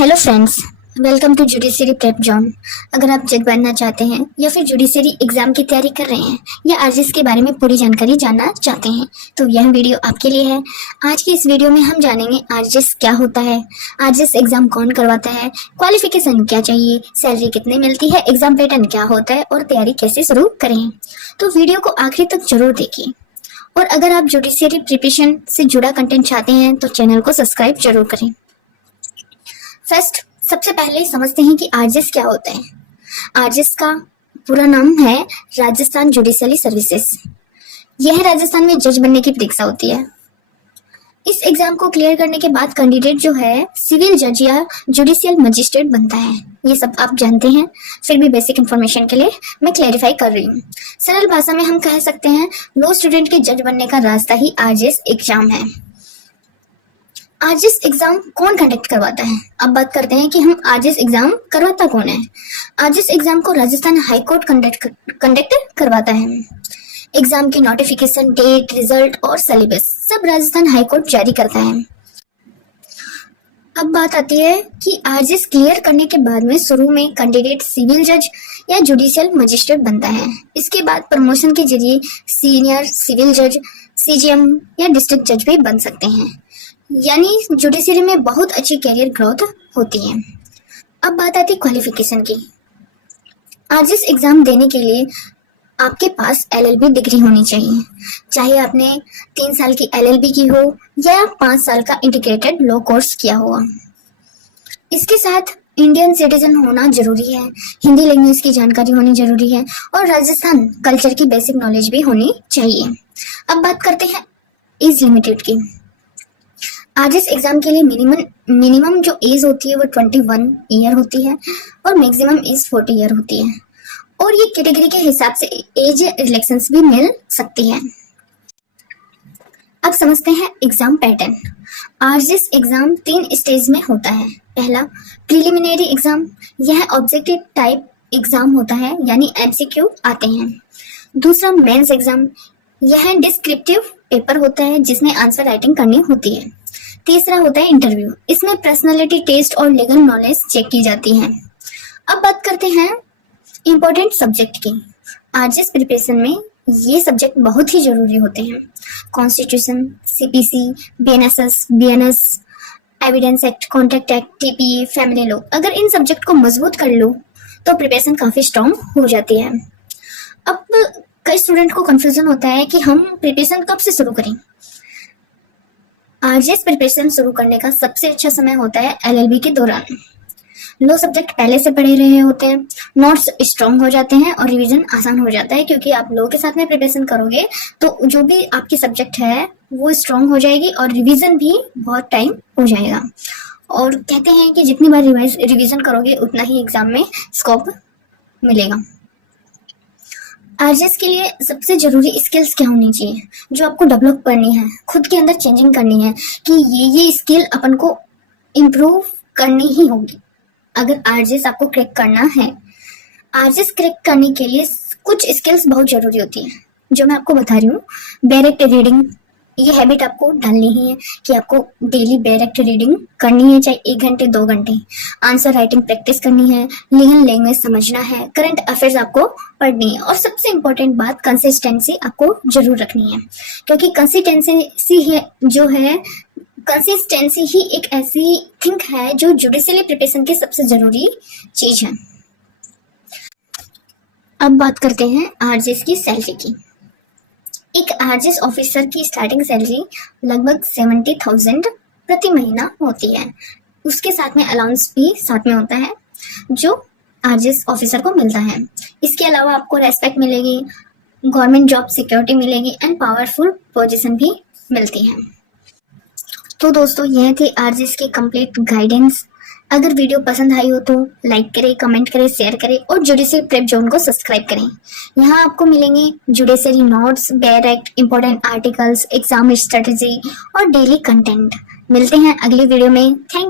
Hello friends, welcome to judiciary prep zone. अगर आप जज बनना चाहते हैं या फिर जुडिशरी एग्जाम की तैयारी कर रहे हैं या आरजेएस के बारे में पूरी जानकारी जानना चाहते हैं तो यह वीडियो आपके लिए है। आज की इस वीडियो में हम जानेंगे आरजेएस क्या होता है, आरजेएस एग्जाम कौन करवाता है, क्वालिफिकेशन क्या चाहिए, सैलरी कितने मिलती है, एग्जाम पैटर्न क्या होता है और तैयारी कैसे शुरू करें। तो वीडियो को आखिरी तक जरूर देखिए। और अगर आप जुडिशरी प्रिपरेशन से जुड़ा कंटेंट चाहते हैं तो चैनल को सब्सक्राइब जरूर करें। फर्स्ट, सबसे पहले समझते हैं कि आरजेएस क्या होता है। आरजेएस का पूरा नाम है राजस्थान जुडिशियली सर्विसेज। यह राजस्थान में जज बनने की परीक्षा होती है। इस एग्जाम को क्लियर करने के बाद कैंडिडेट जो है सिविल जज या जुडिशियल मजिस्ट्रेट बनता है। ये सब आप जानते हैं, फिर भी बेसिक इंफॉर्मेशन के लिए मैं क्लैरिफाई कर रही हूँ। सरल भाषा में हम कह सकते हैं लो स्टूडेंट के जज बनने का रास्ता ही आरजेएस एग्जाम है। आरजेएस एग्जाम कौन कंडक्ट करवाता है? अब बात करते हैं कि हम आरजेएस एग्जाम करवाता कौन है। आरजेएस एग्जाम को राजस्थान हाई कोर्ट कंडक्ट करवाता है। एग्जाम की नोटिफिकेशन, डेट, रिजल्ट और सिलेबस सब राजस्थान हाई कोर्ट जारी करता है। अब बात आती है कि आरजेएस क्लियर करने के बाद में शुरू में कैंडिडेट सिविल जज या जुडिशियल मजिस्ट्रेट बनता है। इसके बाद प्रमोशन के जरिए सीनियर सिविल जज, सीजीएम या डिस्ट्रिक्ट जज भी बन सकते हैं। यानी जुडिशरी में बहुत अच्छी कैरियर ग्रोथ होती है। अब बात आती है क्वालिफिकेशन की। आरजेएस एग्जाम देने के लिए आपके पास एलएलबी डिग्री होनी चाहिए, चाहे आपने 3 साल की एलएलबी की हो या 5 साल का इंटीग्रेटेड लॉ कोर्स किया हुआ। इसके साथ इंडियन सिटीजन होना जरूरी है, हिंदी लैंग्वेज की जानकारी होनी जरूरी है और राजस्थान कल्चर की बेसिक नॉलेज भी होनी चाहिए। अब बात करते हैं एज लिमिटेड की। आरजेएस एग्जाम के लिए मिनिमम जो एज होती है वो 21 ईयर होती है और मैक्सिमम एज 40 ईयर होती है और ये कैटेगरी के हिसाब से एज रिलैक्सेंस भी मिल सकती है। अब समझते हैं exam pattern. RJS exam 3 stage में होता है। पहला प्रिलिमिनरी एग्जाम, यह ऑब्जेक्टिव टाइप एग्जाम होता है यानी एमसीक्यू आते हैं। दूसरा मेंस एग्जाम, यह डिस्क्रिप्टिव पेपर होता है जिसमें आंसर राइटिंग करनी होती है। तीसरा होता है इंटरव्यू, इसमें पर्सनालिटी टेस्ट और लीगल नॉलेज चेक की जाती है। अब बात करते हैं इंपॉर्टेंट सब्जेक्ट की। आरजेएस प्रिपरेशन में ये सब्जेक्ट बहुत ही जरूरी होते हैं। Constitution, CPC, BNSS, BNS, evidence act, contract act, TPA, family law. अगर इन सब्जेक्ट को मजबूत कर लो तो प्रिपरेशन काफी स्ट्रांग हो जाती है। अब कई स्टूडेंट को कंफ्यूजन होता है कि हम प्रिपरेशन कब से शुरू करें। आरजेएस प्रिपरेशन शुरू करने का सबसे अच्छा समय होता है एलएलबी के दौरान। लो सब्जेक्ट पहले से पढ़े रहे होते हैं, नोट्स स्ट्रांग हो जाते हैं और रिवीजन आसान हो जाता है, क्योंकि आप लो के साथ में प्रिपरेशन करोगे तो जो भी आपकी सब्जेक्ट है वो स्ट्रांग हो जाएगी और रिवीजन भी बहुत टाइम हो जाएगा। और कहते हैं कि जितनी बार रिवीजन करोगे उतना ही एग्जाम में स्कोप मिलेगा। आरजेएस के लिए सबसे जरूरी स्किल्स क्या होनी चाहिए जो आपको डेवलप करनी है, खुद के अंदर चेंजिंग करनी है कि ये स्किल अपन को इम्प्रूव करनी ही होगी अगर आरजेएस आपको क्रैक करना है। आरजेएस क्रैक करने के लिए कुछ स्किल्स बहुत जरूरी होती है जो मैं आपको बता रही हूँ। डायरेक्ट रीडिंग, ये हैबिट आपको डालनी ही है कि आपको डेली डायरेक्ट रीडिंग करनी है, चाहे 1 घंटे 2 घंटे। आंसर राइटिंग प्रैक्टिस करनी है, लीगल लैंग्वेज समझना है, करंट अफेयर्स आपको पढ़नी है और सबसे इम्पोर्टेंट बात कंसिस्टेंसी आपको जरूर रखनी है, क्योंकि कंसिस्टेंसी ही एक ऐसी थिंग है जो जुडिशियली प्रिपरेशन की सबसे जरूरी चीज है। अब बात करते हैं आरजेएस की सैलरी की। एक आरजेएस ऑफिसर की स्टार्टिंग सैलरी लगभग 70,000 प्रति महीना होती है। उसके साथ में अलाउंस भी साथ में होता है जो आरजेएस ऑफिसर को मिलता है। इसके अलावा आपको रेस्पेक्ट मिलेगी, गवर्नमेंट जॉब सिक्योरिटी मिलेगी एंड पावरफुल पोजीशन भी मिलती है। तो दोस्तों, यह थे आरजेएस की कंप्लीट गाइडेंस। अगर वीडियो पसंद आई हो तो लाइक करें, कमेंट करें, शेयर करें और जुडिशरी प्रेप जोन को सब्सक्राइब करें। यहाँ आपको मिलेंगे judiciary notes, direct important articles, exam strategy और डेली कंटेंट। मिलते हैं अगले वीडियो में। थैंक